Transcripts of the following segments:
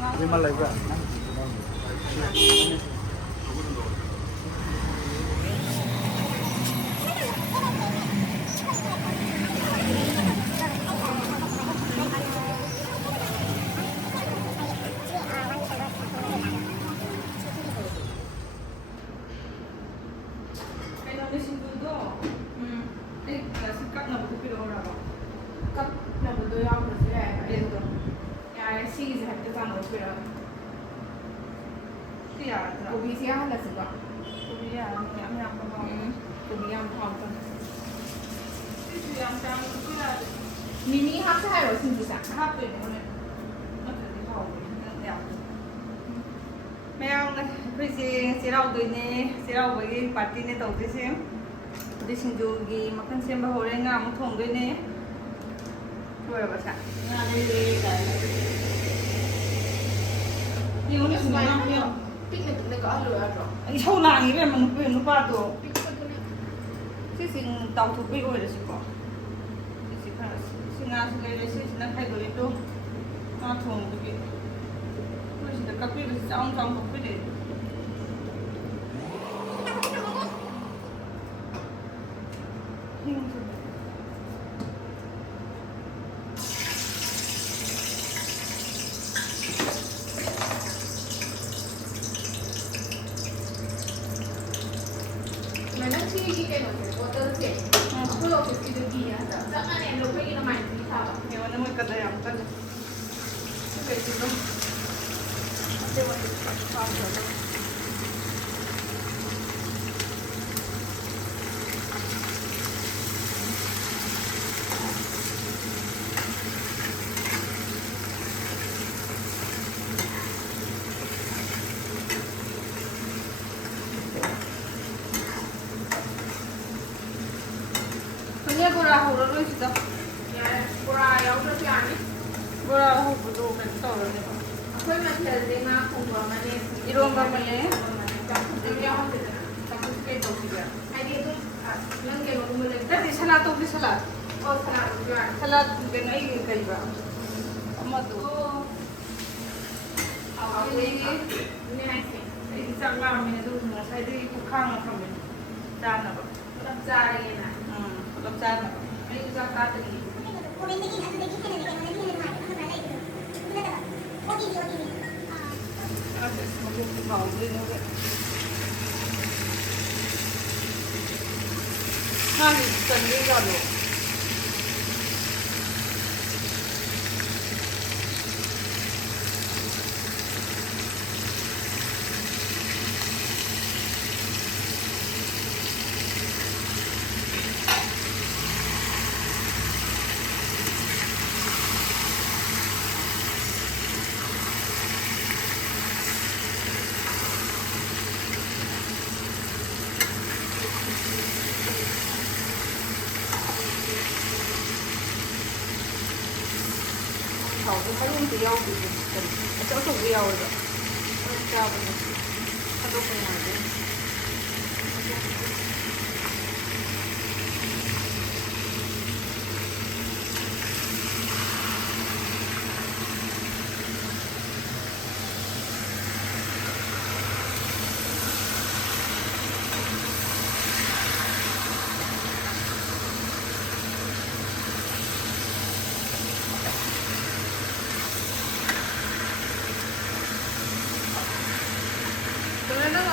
Vimal lagi kan? Kopi siang ada juga. Kopi ya, yang apa? Kopi yang apa? Mimi 哈是还有星期三，哈对，我那这里好，这样。Mèo này, bây giờ sẽ đâu tụi nè, sẽ đâu với cái party này đầu tiên xem. Đi xin dù gì mà cần xem bao hồi đây ngắm một thùng đây nè. Rồi bà xã. Nhiều này cũng ngon nhiều. Picnic này có lửa rồi. Anh sâu nàng ý về mà nó ba tổ. Chứ xin tàu thủ bị rồi là sẽ có. Xin ngã xin lấy xin nó thay đổi đó. Nó thùng cái. Rồi sẽ cắt cái trong không biết để. Mana sih kita nak botol sih? Aku loh kita dia. Jangan yang lupa kita main di sana. Nhiều nó mới cắt đây ăn cắt. Cái gì đâu. Đây là cái rồi. Ini bora huru dulu sih tuh. Ya, kurang yang tu siapa? Bora huru dulu kan tahu ni. Aku yang macam ni nak kumpulan mana? Iron mana? Jadi yang tu, tapi kita tu juga. Ada tu, yang kita kumpulan. Tapi salad tu salad. Oh, salah juga. Salad dengan ini kaya ba. Amma tu. Awak ini nasi. Ini sangat ramai tu semua. Saya di tukang macam ni. Jangan apa. Tetap cari na. Kalau jangan apa. Ini juga kata ni. Ada semua tu bau ni. Nanti sendiri kalau. Thầu tôi thấy không tiêu thì chỗ trồng điều rồi. Tôi cho mình ăn đâu phải nào đấy.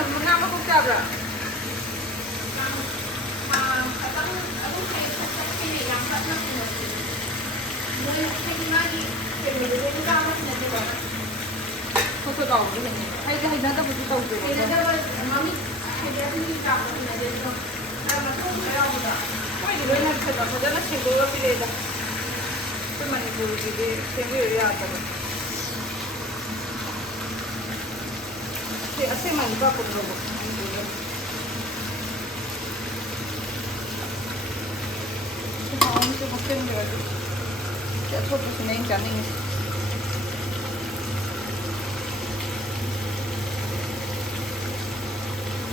Mengapa kau cabra? Aku kayak ini yang satu ni. Mulai kayak lagi. Kemudian itu kamu nanti buat. Kau tu tahu ni. Hai dah betul tahu tu. Ini dah mami. Dia ni kamu nanti tu. Kamu tu saya buat. Kau ini boleh nak cakap. Kau jangan cakap orang pilih dah. Tu mana boleh pilih. Tengok dia apa. Asal mana kau pun robot. Ini tu macam ni ada. Saya tu tu sini macam ni.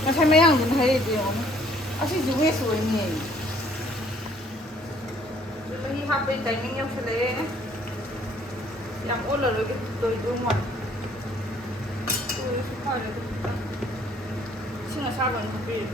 Macam mana yang tu hari dia? Asyik juga suai ni. Jadi HP timing yang selesai. Yang olah lagi tu itu mana? ꯐꯔꯦ ꯑꯗꯨ ꯏꯁꯤꯡ ꯑꯁꯥꯕ ꯑꯣꯏꯅ ꯊꯛꯄꯤꯔꯦ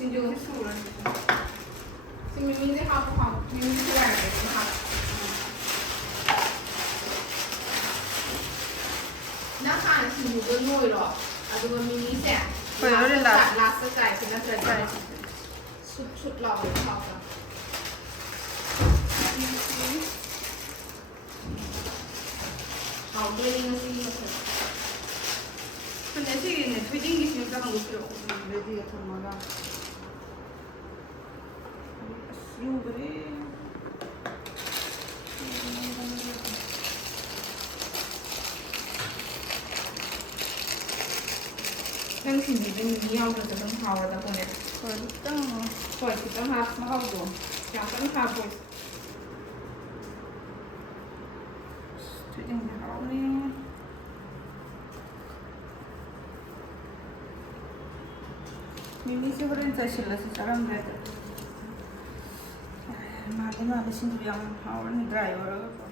신중히 수를 지금 민지하고 민지가 하고 나한 신부도 놓이러 아주 미니세 라스까지 그냥 저기 숫เราเข้ากันเอาด้วยนี่สิ근데 시기는 트위딩 기술이 한 것으로 레디가 정말아 요거래 당신이 미미하고 좀 하와다 보내 그렇다 거의 그좀 하고 약간 하고 트위딩 하오네 미니스 호렌자 실러서 잘한다 많이 신도 양 하오는 드라이버가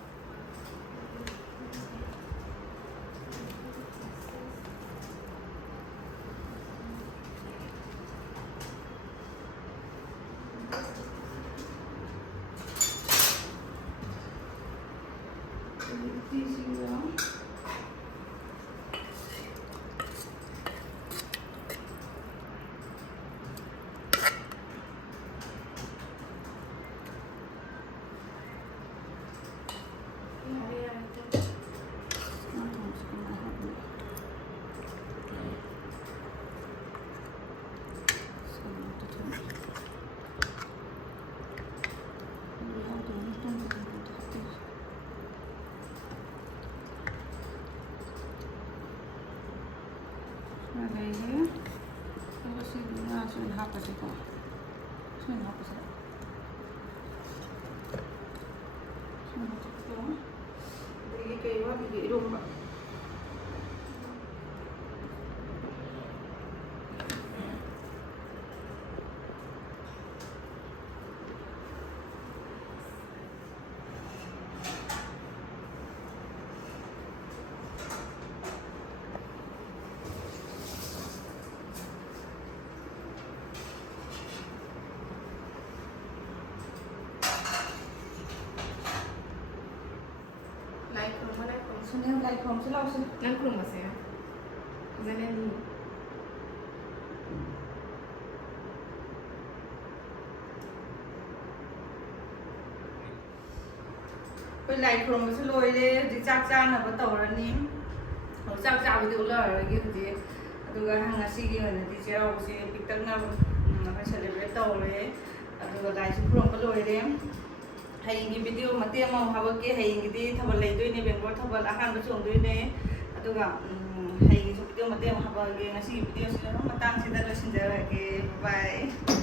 이게 이것이 누나 손 하빠지고 손 하빠져 손 하빠지고 이게 개와 이게 이런 거 손에 라이프 엄청 나오시 난 그런 거세요. 그전에는 bên này cùng một lôi đi chắc chắn là có tàu rồi ní chắc chắn với điều là cái gì tôi hàng ngày xí cái này thì sẽ đâu sẽ bị tăng nào phải xử lý với tàu đấy tôi lại sẽ cùng cái lôi đấy hay cái video mà tiêm màu hả cái hay cái thằng lấy tôi này bên đó thằng là hàng cái chuồng tôi này tôi gặp hay cái video mà tiêm hả cái ngày xí video sẽ nó mà tăng sẽ ra được xin chào cái bye